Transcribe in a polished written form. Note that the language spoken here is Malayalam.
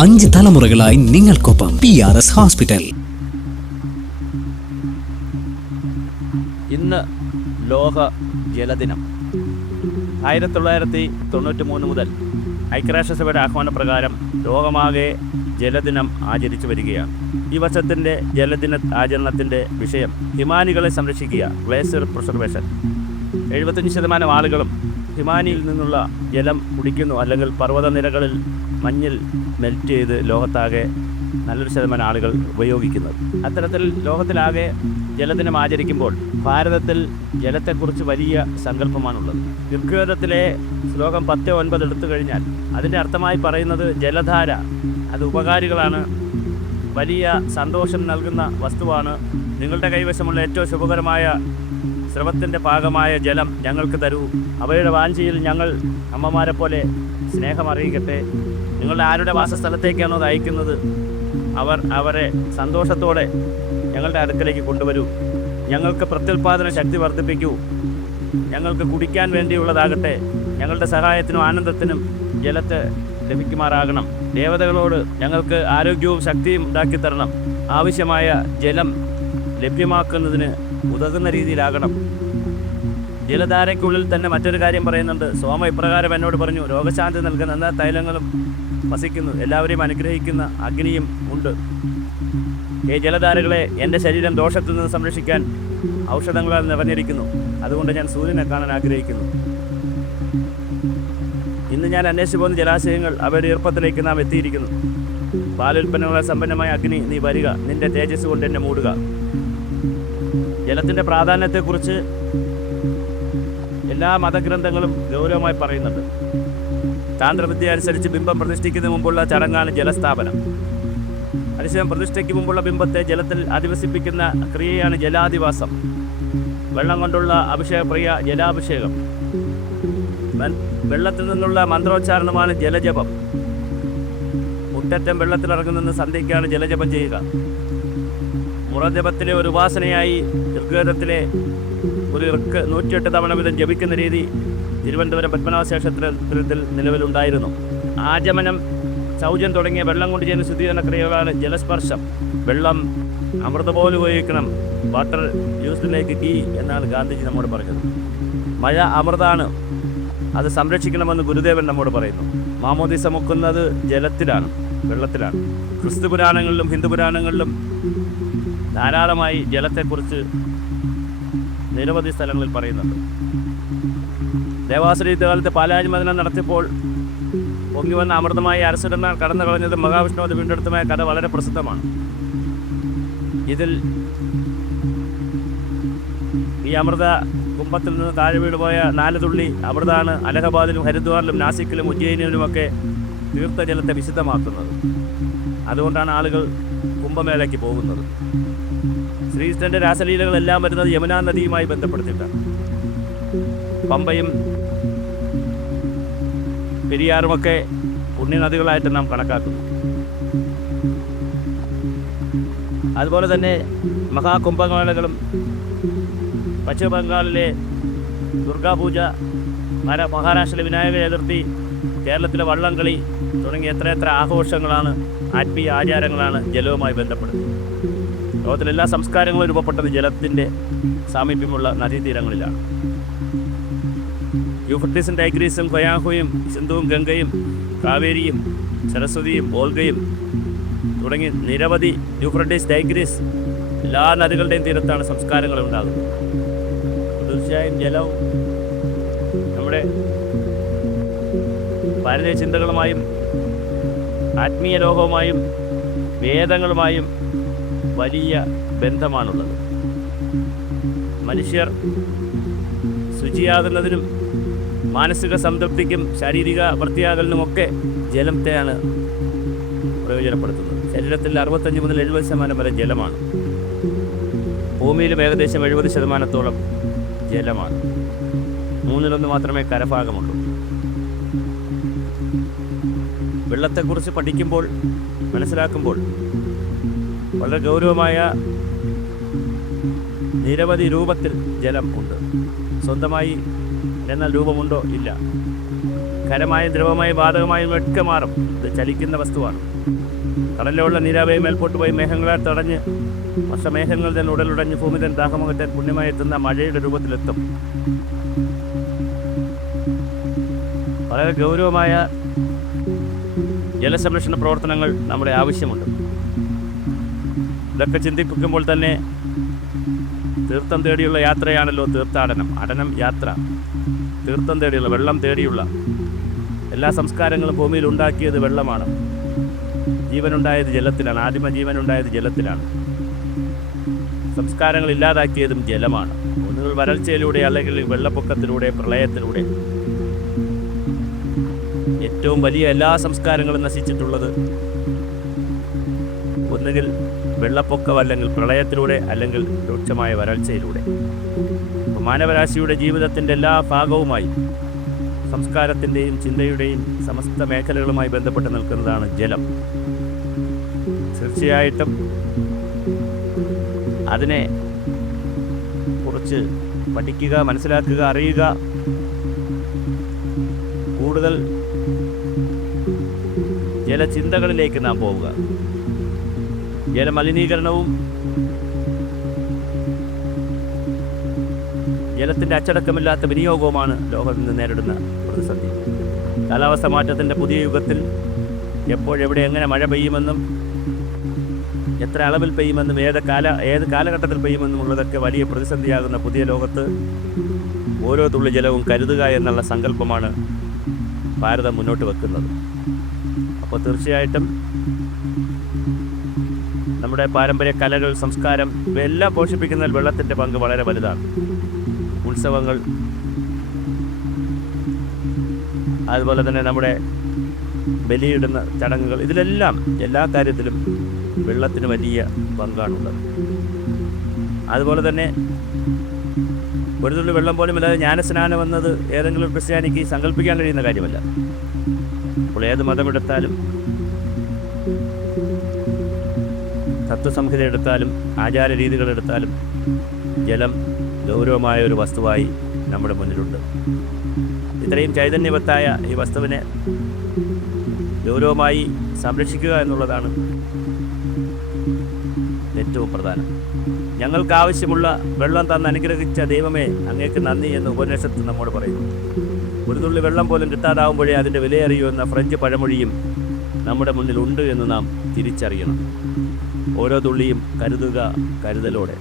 5 തലമുറകളായി നിങ്ങൾക്കൊപ്പം PRS ഹോസ്പിറ്റൽ. ഇന്ന് ലോക ജലദിനം. 1993 മുതൽ ഐക്യരാഷ്ട്രസഭയുടെ ആഹ്വാനപ്രകാരം ലോകമാകെ ജലദിനം ആചരിച്ചു വരികയാണ്. ഈ വർഷത്തിൻ്റെ ജലദിന ആചരണത്തിൻ്റെ വിഷയം ഹിമാനികളെ സംരക്ഷിക്കുക, ഗ്ലേസിയർ പ്രിസർവേഷൻ. 75% ആളുകളും ഹിമാനിയിൽ നിന്നുള്ള ജലം കുടിക്കുന്നു, അല്ലെങ്കിൽ പർവ്വതനിരകളിൽ മഞ്ഞിൽ മെൽറ്റ് ചെയ്ത് ലോകത്താകെ നല്ലൊരു ശതമാനം ആളുകൾ ഉപയോഗിക്കുന്നത്. അത്തരത്തിൽ ലോകത്തിലാകെ ജലദിനം ആചരിക്കുമ്പോൾ ഭാരതത്തിൽ ജലത്തെക്കുറിച്ച് വലിയ സങ്കല്പമാണുള്ളത്. ഋഗ്വേദത്തിലെ ശ്ലോകം 10:9 എടുത്തു കഴിഞ്ഞാൽ അതിൻ്റെ അർത്ഥമായി പറയുന്നത് ജലധാര, അത് ഉപകാരികളാണ്, വലിയ സന്തോഷം നൽകുന്ന വസ്തുവാണ്. നിങ്ങളുടെ കൈവശമുള്ള ഏറ്റവും ശുഭകരമായ സ്രവത്തിൻ്റെ ഭാഗമായ ജലം ഞങ്ങൾക്ക് തരൂ. അവയുടെ വാഞ്ചിയിൽ ഞങ്ങൾ അമ്മമാരെ പോലെ സ്നേഹം അറിയിക്കട്ടെ. നിങ്ങളുടെ ആരുടെ വാസസ്ഥലത്തേക്കാണോ അത് അയക്കുന്നത്, അവരെ സന്തോഷത്തോടെ ഞങ്ങളുടെ അടുക്കലേക്ക് കൊണ്ടുവരൂ. ഞങ്ങൾക്ക് പ്രത്യുൽപാദന ശക്തി വർദ്ധിപ്പിക്കൂ. ഞങ്ങൾക്ക് കുടിക്കാൻ വേണ്ടിയുള്ളതാകട്ടെ. ഞങ്ങളുടെ സഹായത്തിനും ആനന്ദത്തിനും ജലത്തെ ലഭിക്കുമാറാകണം. ദേവതകളോട് ഞങ്ങൾക്ക് ആരോഗ്യവും ശക്തിയും ഉണ്ടാക്കി തരണം. ആവശ്യമായ ജലം ലഭ്യമാക്കുന്നതിന് ഉതകുന്ന രീതിയിലാകണം. ജലധാരയ്ക്കുള്ളിൽ തന്നെ മറ്റൊരു കാര്യം പറയുന്നുണ്ട്. സോമ ഇപ്രകാരം എന്നോട് പറഞ്ഞു, രോഗശാന്തി നൽകുന്ന എല്ലാ തൈലങ്ങളും വസിക്കുന്നു, എല്ലാവരെയും അനുഗ്രഹിക്കുന്ന അഗ്നിയും ഉണ്ട്. ഈ ജലധാരകളെ എൻ്റെ ശരീരം ദോഷത്തിൽ നിന്ന് സംരക്ഷിക്കാൻ ഔഷധങ്ങളാൽ നിറഞ്ഞിരിക്കുന്നു. അതുകൊണ്ട് ഞാൻ സൂര്യനെ കാണാൻ ആഗ്രഹിക്കുന്നു. ഇന്ന് ഞാൻ അന്വേഷിച്ചു പോകുന്ന ജലാശയങ്ങൾ, അവയുടെ ഈർപ്പത്തിലേക്ക് നാം എത്തിയിരിക്കുന്നു. പാലുൽപ്പന്നങ്ങളെ സമ്പന്നമായ അഗ്നി, നീ വരിക, നിന്റെ തേജസ് കൊണ്ട് എന്നെ മൂടുക. ജലത്തിൻ്റെ പ്രാധാന്യത്തെക്കുറിച്ച് എല്ലാ മതഗ്രന്ഥങ്ങളും ഗൗരവമായി പറയുന്നുണ്ട്. താന്ത്രവിദ്യ അനുസരിച്ച് ബിംബം പ്രതിഷ്ഠിക്കുന്നതിന് മുമ്പുള്ള ചടങ്ങാണ് ജലസ്ഥാപനം. അതിശയം പ്രതിഷ്ഠയ്ക്ക് മുമ്പുള്ള ബിംബത്തെ ജലത്തിൽ അധിവസിപ്പിക്കുന്ന ക്രിയയാണ് ജലാധിവാസം. വെള്ളം കൊണ്ടുള്ള അഭിഷേകപ്രിയ ജലാഭിഷേകം. വെള്ളത്തിൽ നിന്നുള്ള മന്ത്രോച്ചാരണമാണ് ജലജപം. മുട്ടറ്റം വെള്ളത്തിലിറങ്ങുന്ന സന്ധ്യയ്ക്കാണ് ജലജപം ചെയ്യുക. മുറജപത്തിലെ ഒരു ഉപാസനയായി ഋഗ്വേദത്തിലെ ഒരു 108 തവണ വീതം ജപിക്കുന്ന രീതി തിരുവനന്തപുരം പത്മനാഭ ക്ഷേത്രത്തിൽ നിലവിലുണ്ടായിരുന്നു. ആചമനം, ശൗചം തുടങ്ങിയ വെള്ളം കൊണ്ട് ചെയ്യുന്ന ശുദ്ധീകരണ ക്രിയകളാണ് ജലസ്പർശം. വെള്ളം അമൃത പോലെ ഉപയോഗിക്കണം. വാട്ടർ യൂസ്ഡ് ലൈക്ക് ഗീ എന്നാണ് ഗാന്ധിജി നമ്മോട് പറഞ്ഞത്. മഴ അമൃതാണ്, അത് സംരക്ഷിക്കണമെന്ന് ഗുരുദേവൻ നമ്മോട് പറയുന്നു. മാമോദീസ മുക്കുന്നത് ജലത്തിലാണ്, വെള്ളത്തിലാണ്. ക്രിസ്തു പുരാണങ്ങളിലും ഹിന്ദു പുരാണങ്ങളിലും ധാരാളമായി ജലത്തെക്കുറിച്ച് നിരവധി സ്ഥലങ്ങളിൽ പറയുന്നുണ്ട്. ദേവാസുര യുദ്ധകാലത്ത് പാലാഴിമഥനം നടത്തിയപ്പോൾ പൊങ്ങി വന്ന അമൃതമായി അരസുരന്മാർ കടന്നു കളഞ്ഞത് മഹാവിഷ്ണു അത് വീണ്ടെടുത്തമായ കഥ വളരെ പ്രസിദ്ധമാണ്. ഇതിൽ ഈ അമൃത കുംഭത്തിൽ നിന്ന് താഴെ വീടുപോയ 4 തുള്ളി അമൃതാണ് അലഹബാദിലും ഹരിദ്വാറിലും നാസിക്കിലും ഉജ്ജയിനിലുമൊക്കെ തീർത്ഥജലത്തെ വിശുദ്ധമാക്കുന്നത്. അതുകൊണ്ടാണ് ആളുകൾ കുംഭമേളയ്ക്ക് പോകുന്നത്. ശ്രീകൃഷ്ണൻ്റെ രാസലീലകളെല്ലാം വരുന്നത് യമുനാ നദിയുമായി ബന്ധപ്പെടുത്തിയിട്ടാണ്. പമ്പയും പെരിയാറുമൊക്കെ പുണ്യനദികളായിട്ട് നാം കണക്കാക്കുന്നു. അതുപോലെ തന്നെ മഹാകുംഭമേളകളും പശ്ചിമ ബംഗാളിലെ ദുർഗാപൂജ, മഹാരാഷ്ട്രയിലെ വിനായക ചതുർത്ഥി, കേരളത്തിലെ വള്ളംകളി തുടങ്ങിയ എത്രയെത്ര ആഘോഷങ്ങളാണ്, ആത്മീയ ആചാരങ്ങളാണ് ജലവുമായി ബന്ധപ്പെടുന്നത്. ലോകത്തിലെല്ലാ സംസ്കാരങ്ങളും രൂപപ്പെട്ടത് ജലത്തിൻ്റെ സാമീപ്യമുള്ള നദീതീരങ്ങളിലാണ്. യൂഫ്രട്ടീസും ടൈഗ്രീസും ഖയാഹുയും സിന്ധുവും ഗംഗയും കാവേരിയും സരസ്വതിയും ഓൽഗയും തുടങ്ങി നിരവധി യൂഫ്രട്ടീസ്, ടൈഗ്രീസ് എല്ലാ നദികളുടെയും തീരത്താണ് സംസ്കാരങ്ങൾ ഉണ്ടാകുന്നത്. തീർച്ചയായും ജലവും നമ്മുടെ ഭാരതീയ ചിന്തകളുമായും ആത്മീയ ലോകവുമായും വേദങ്ങളുമായും വലിയ ബന്ധമാണുള്ളത്. മനുഷ്യർ ശുചിയാകുന്നതിനും മാനസിക സംതൃപ്തിക്കും ശാരീരിക വൃത്തിയാകലിനുമൊക്കെ ജലത്തെയാണ് പ്രയോജനപ്പെടുത്തുന്നത്. ശരീരത്തിൽ 65 മുതൽ 70% വരെ ജലമാണ്. ഭൂമിയിലും ഏകദേശം 70% ജലമാണ്. 1/3 മാത്രമേ കരഭാഗമുള്ളൂ. വെള്ളത്തെക്കുറിച്ച് പഠിക്കുമ്പോൾ, മനസ്സിലാക്കുമ്പോൾ വളരെ ഗൗരവമായ നിരവധി രൂപത്തിൽ ജലം ഉണ്ട്. സ്വന്തമായി എന്നാൽ രൂപമുണ്ടോ? ഇല്ല. ഖരമായും ദ്രവമായും വാതകമായും ഒക്കെ മാറും. ഇത് ചലിക്കുന്ന വസ്തുവാണ്. കടലിലുള്ള നീരാവി മേൽപോട്ട് പോയി മേഘങ്ങളാൽ തടഞ്ഞ് വർഷമേഘങ്ങൾ തന്നെ ഉടലുടഞ്ഞ് ഭൂമി തന്നെ ദാഹമകറ്റാൻ പുണ്യമായി എത്തുന്ന മഴയുടെ രൂപത്തിലെത്തും. വളരെ ഗൗരവമായ ജലസംരക്ഷണ പ്രവർത്തനങ്ങൾ നമ്മുടെ ആവശ്യമുണ്ട്. ഇതൊക്കെ ചിന്തിപ്പിക്കുമ്പോൾ തന്നെ തീർത്ഥം തേടിയുള്ള യാത്രയാണല്ലോ തീർത്ഥാടനം. അടനം യാത്ര, തീർത്ഥം തേടിയുള്ള, വെള്ളം തേടിയുള്ള. എല്ലാ സംസ്കാരങ്ങളും ഭൂമിയിൽ ഉണ്ടാക്കിയത് വെള്ളമാണ്. ജീവനുണ്ടായത് ജലത്തിലാണ്. ആദിമ ജീവനുണ്ടായത് ജലത്തിലാണ്. സംസ്കാരങ്ങൾ ഇല്ലാതാക്കിയതും ജലമാണ്. ഒന്നുകിൽ വരൾച്ചയിലൂടെ, അല്ലെങ്കിൽ വെള്ളപ്പൊക്കത്തിലൂടെ, പ്രളയത്തിലൂടെ. ഏറ്റവും വലിയ എല്ലാ സംസ്കാരങ്ങളും നശിച്ചിട്ടുള്ളത് ഒന്നുകിൽ വെള്ളപ്പൊക്കം, അല്ലെങ്കിൽ പ്രളയത്തിലൂടെ, അല്ലെങ്കിൽ രൂക്ഷമായ വരൾച്ചയിലൂടെ. മാനവരാശിയുടെ ജീവിതത്തിൻ്റെ എല്ലാ ഭാഗവുമായി, സംസ്കാരത്തിൻ്റെയും ചിന്തയുടെയും സമസ്ത മേഖലകളുമായി ബന്ധപ്പെട്ട് നിൽക്കുന്നതാണ് ജലം. തീർച്ചയായിട്ടും അതിനെ കുറിച്ച് പഠിക്കുക, മനസ്സിലാക്കുക, അറിയുക, കൂടുതൽ ജലചിന്തകളിലേക്ക് നാം പോവുക. ജലമലിനീകരണവും ജലത്തിൻ്റെ അച്ചടക്കമില്ലാത്ത വിനിയോഗവുമാണ് ലോകം ഇന്ന് നേരിടുന്ന പ്രതിസന്ധി. കാലാവസ്ഥ മാറ്റത്തിൻ്റെ പുതിയ യുഗത്തിൽ എപ്പോഴെവിടെ എങ്ങനെ മഴ പെയ്യുമെന്നും എത്ര അളവിൽ പെയ്യുമെന്നും ഏത് കാലഘട്ടത്തിൽ പെയ്യുമെന്നും ഉള്ളതൊക്കെ വലിയ പ്രതിസന്ധിയാകുന്ന പുതിയ ലോകത്ത് ഓരോ തുള്ളി ജലവും കരുതുക എന്നുള്ള സങ്കല്പമാണ് ഭാരതം മുന്നോട്ട് വെക്കുന്നത്. അപ്പോൾ തീർച്ചയായിട്ടും നമ്മുടെ പാരമ്പര്യ കലകൾ, സംസ്കാരം ഇവയെല്ലാം പോഷിപ്പിക്കുന്നതിൽ വെള്ളത്തിൻ്റെ പങ്ക് വളരെ വലുതാണ്. ഉത്സവങ്ങൾ, അതുപോലെ തന്നെ നമ്മുടെ ബലിയിടുന്ന ചടങ്ങുകൾ, ഇതിലെല്ലാം എല്ലാ കാര്യത്തിലും വെള്ളത്തിന് വലിയ പങ്കാണുള്ളത്. അതുപോലെ തന്നെ ഒരു തുള്ളി വെള്ളം പോലും ഇല്ലാതെ ജ്ഞാനസ്നാനം എന്നത് ഏതെങ്കിലും ഒരു ക്രിസ്ത്യാനിക്ക് സങ്കല്പിക്കാൻ കഴിയുന്ന കാര്യമല്ല. അപ്പോൾ ഏത് മതമെടുത്താലും, തത്വസംഹിത എടുത്താലും, ആചാര രീതികളെടുത്താലും ജലം ഗൗരവമായ ഒരു വസ്തുവായി നമ്മുടെ മുന്നിലുണ്ട്. ഇത്രയും ചൈതന്യവത്തായ ഈ വസ്തുവിനെ ഗൗരവമായി സംരക്ഷിക്കുക എന്നുള്ളതാണ് ഏറ്റവും പ്രധാനം. ഞങ്ങൾക്ക് ആവശ്യമുള്ള വെള്ളം തന്ന് അനുഗ്രഹിച്ച ദൈവമേ, അങ്ങേക്ക് നന്ദി എന്ന് ഉപനിഷത്ത് നമ്മോട് പറയുന്നു. ഒരു തുള്ളി വെള്ളം പോലും കിട്ടാതാവുമ്പോഴേ അതിൻ്റെ വിലയറിയൂ എന്ന ഫ്രഞ്ച് പഴമൊഴിയും നമ്മുടെ മുന്നിൽ ഉണ്ട് എന്ന് നാം തിരിച്ചറിയണം. ഓരോ തുള്ളിയും കരുതുക, കരുതലോടെ.